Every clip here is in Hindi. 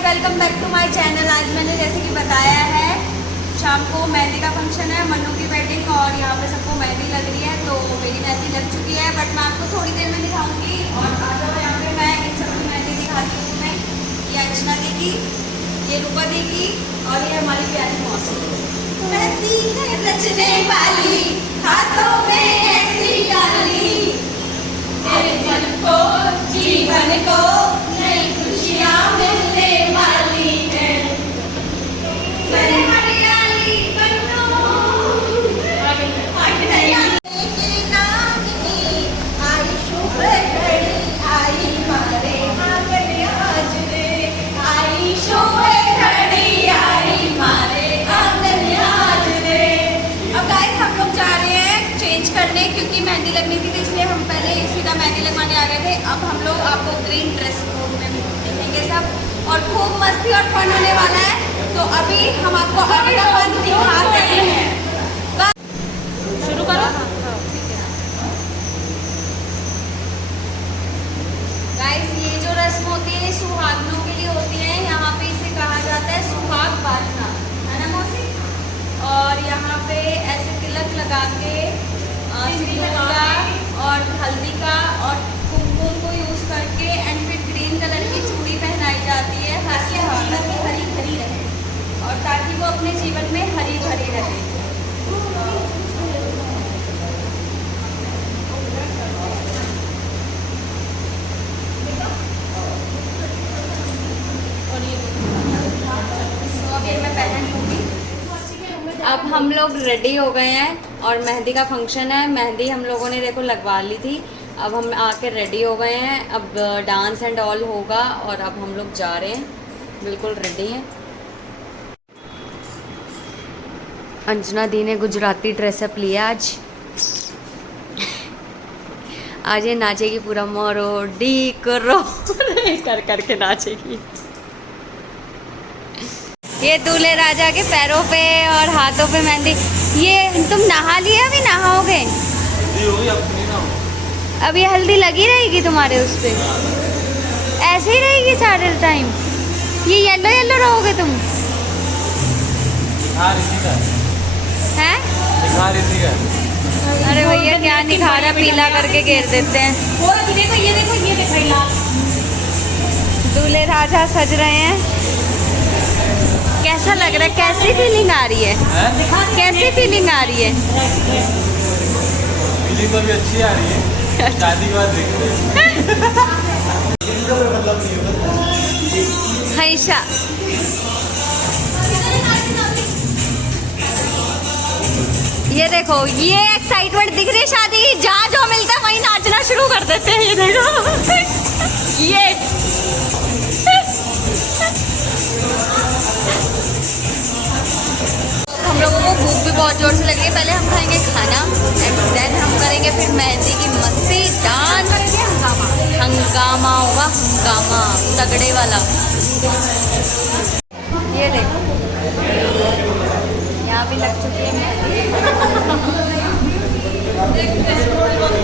Welcome back to my channel. आज मैंने जैसे कि बताया है शाम को मेहंदी का फंक्शन है, मन्नू की वेडिंग, और यहाँ पे सबको मेहंदी लग रही है। तो मेरी मेहंदी लग चुकी है बट मैं आपको थोड़ी देर में दिखाऊंगी। और आज यहाँ पे मैं इन सबकी मेहंदी दिखाती हूँ। मैं ये अर्चना दीदी, ये रूपा दीदी और ये हमारी प्यारी मौसी। मेहंदी है रचने वाली, हाथों में ऐसी डाली, तेरे मन को जीवन को नई खुशियाँ मिलने वाली है। हरियाली बनो के नाम की आई शुभ घड़ी, आई मारे आंगन आज रे, आई शुभ घड़ी, आई मारे आंगन आज रे। अब गाइस हम लोग जा रहे हैं चेंज करने, क्योंकि मेहंदी लगनी थी तो इसलिए हम पहले सीधा मेहंदी लगवाने आ गए थे। अब हम लोग आपको ग्रीन ड्रेस कोड में देखेंगे सब, और खूब मस्ती और फन होने वाला है। तो अभी हम आपको आगे का फन दिखा रहे हैं। शुरू करो। गाइस ये जो रस्म होती है सुहागनों के लिए होती है। यहाँ पे इसे कहा जाता है सुहाग बाजना, है ना मौसी। और यहाँ पे ऐसे तिलक लगा के सिंदूर का और हल्दी का और कुमकुम को यूज करके एंड फिर ग्रीन कलर की चूड़ी पहनाई जाती है, ताकि जीवन में हरी भरी रहे और ताकि वो अपने जीवन में हरी भरी रहे। अब हम लोग रेडी हो गए हैं और मेहंदी का फंक्शन है। मेहंदी हम लोगों ने देखो लगवा ली थी, अब हम आके रेडी हो गए हैं। अब डांस एंड ऑल होगा और अब हम लोग जा रहे हैं, बिल्कुल रेडी हैं। अंजना दी ने गुजराती ड्रेसअप लिया आज। आज ये नाचेगी पूरा मोरो डी करो कर करके नाचेगी। ये दूल्हे राजा के पैरों पे और हाथों पे मेहंदी। ये तुम नहा लिया, अभी नहाओगे? अब ये हल्दी लगी रहेगी तुम्हारे उस पे, ऐसे ही रहेगी सारे टाइम। ये येलो येलो रहोगे तुम, हैं? अरे भैया क्या निखारा, पीला करके घेर देते हैं। देखो ये देखो, ये देखो दूल्हे राजा सज रहे हैं। कैसा लग रहा है, कैसी फीलिंग आ रही है? कैसी फीलिंग आ रही है? फीलिंग तो भी अच्छी आ रही है, शादी के बाद देखते हैं। हैशा ये देखो, ये एक्साइटमेंट दिख रही है शादी की। जहाँ जो मिलता है वहीं नाचना शुरू कर देते हैं। ये देखो ये हम लोगों को भूख भी बहुत जोर से लग रही है। पहले हम खाएंगे खाना एंड देन हम करेंगे फिर मेहंदी की मस्ती, डांस, हंगामा होगा, हंगामा तगड़े वाला। ये देखो यहाँ भी लग चुकी है मेहंदी।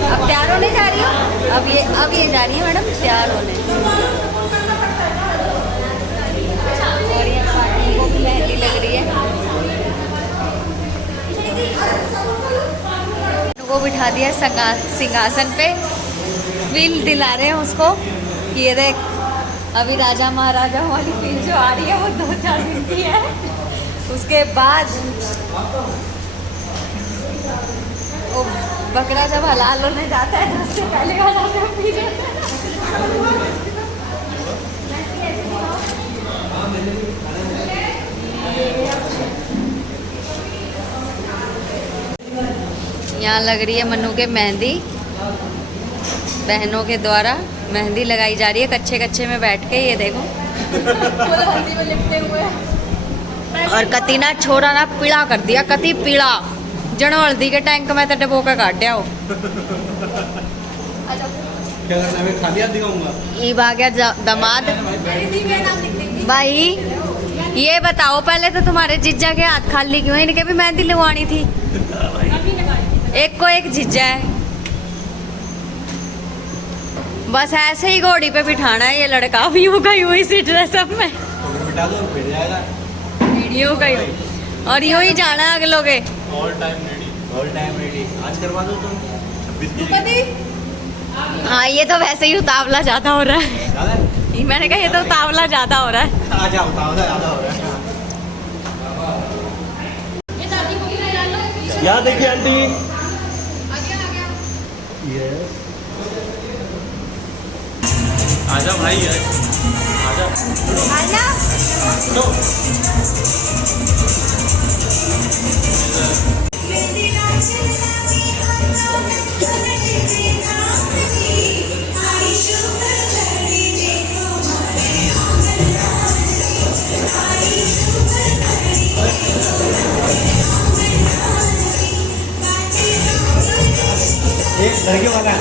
अब तैयार होने जा रही हो? अब ये जा रही है मैडम तैयार होने। और ये पार्टी को भी मेहंदी लग रही है। को बिठा दिया सिंहासन पे, फील दिला रहे हैं उसको कि ये देख अभी राजा महाराजा वाली फील जो आ रही है वो 2-4 दिन की है। उसके बाद वो बकरा जब हलाल होने जाता है तो उससे पहले वाला पी लेते हैं। यहाँ लग रही है मन्नू के मेहंदी, बहनों के द्वारा मेहंदी लगाई जा रही है कच्चे कच्चे में बैठ के। ये देखो हल्दी में लिपटे हुए। और कति ना छोरा ना पीला कर दिया, कति पीला जनो हल्दी के टैंक में तो डबो के काट दिया। ईब आ गया दमाद भाई। ये बताओ पहले तो तुम्हारे जीजा के हाथ खाली क्यों? इनके भी मेहंदी लगवानी थी। एक को एक जीजा है, बस ऐसे ही घोड़ी पे बिठाना है। ये लड़का भी होगा यूं इसी ड्रेसअप में। हटा दो फिर जाएगा। वीडियो का ही और यूं ही जाना है अगलों के। All time ready. आज करवा दो तुम 26 की। हाँ ये तो वैसे ही उतावला ज्यादा हो रहा है। ज़्यादा है? मैंने कहा ये तो उतावला ज्यादा हो रहा है। आ जाओ ज़्यादा हो रहा है। यहाँ देखिए आंटी। यस। आजा भाई यार, आजा। लो। ये लड़कियों वाला है।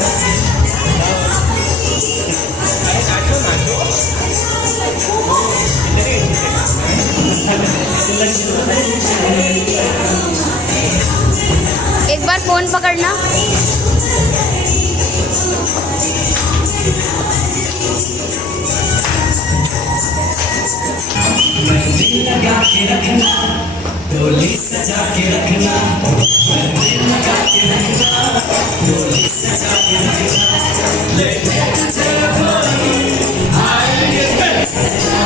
नाचो नाचो। एक बार फोन पकड़ना। लगा के रखना, डोली सजा के रखना, लगा के रखना, डोली सजा के रखना, लेके तेरे भाई आएंगे फैसला।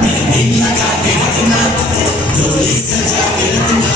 मेहंदी लगा के रखना, डोली सजा के रखना।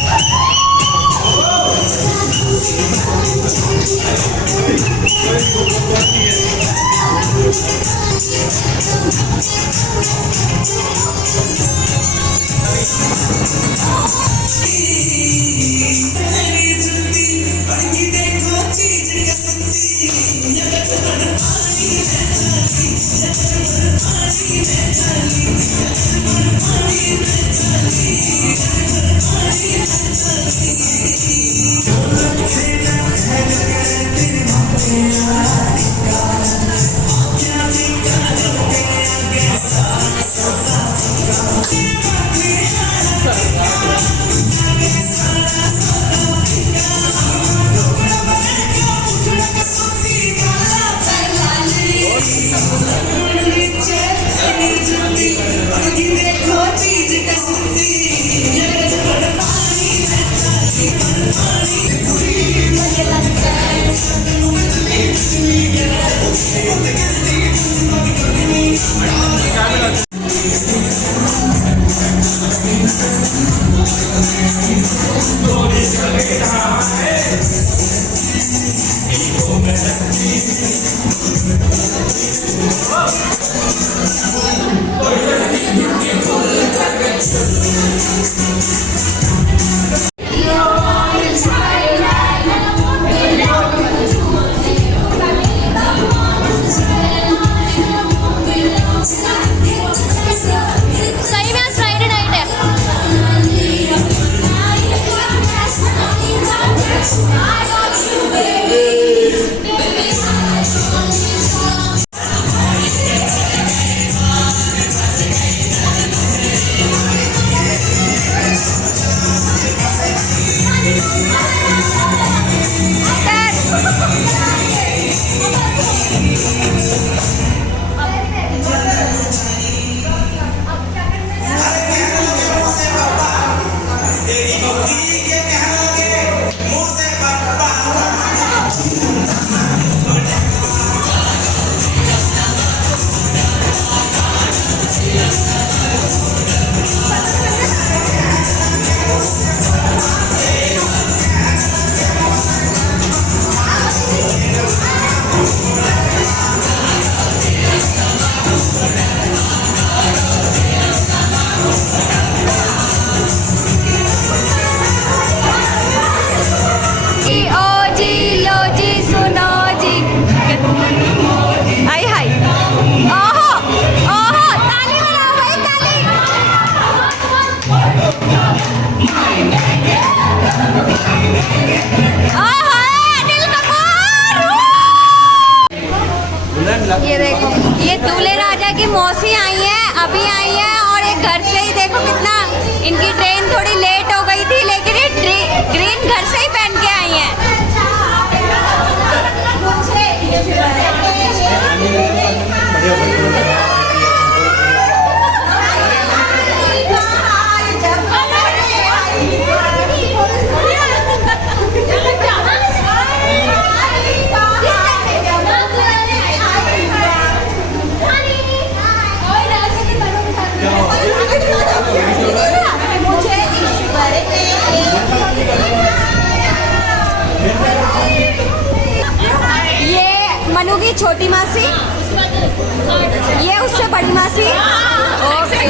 Thank you. सही में आज फ्राइडे नाइट है। ये देखो, ये दूल्हे राजा की मौसी आई है, अभी आई है, और एक घर से ही देखो कितना, इनकी ट्रेन थोड़ी लेट हो गई थी, लेकिन ये ग्रीन घर से ही पहन के आई है। मनु की छोटी मासी, ये उससे बड़ी मासी। ओके,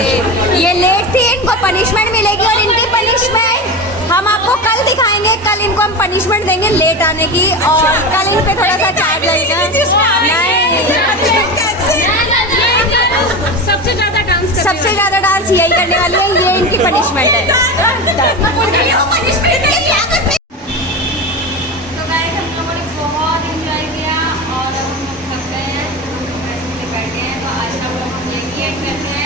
ये लेट थी, इनको पनिशमेंट मिलेगी, और इनकी पनिशमेंट हम आपको कल दिखाएंगे। कल इनको हम पनिशमेंट देंगे लेट आने की, और कल इन पे थोड़ा सा चार्ज लगेगा। सबसे ज्यादा डांस यही करने वाली है, ये इनकी पनिशमेंट है। बैठ गए हैं, तो आज का व्लॉग हम यहीं एंड करते हैं।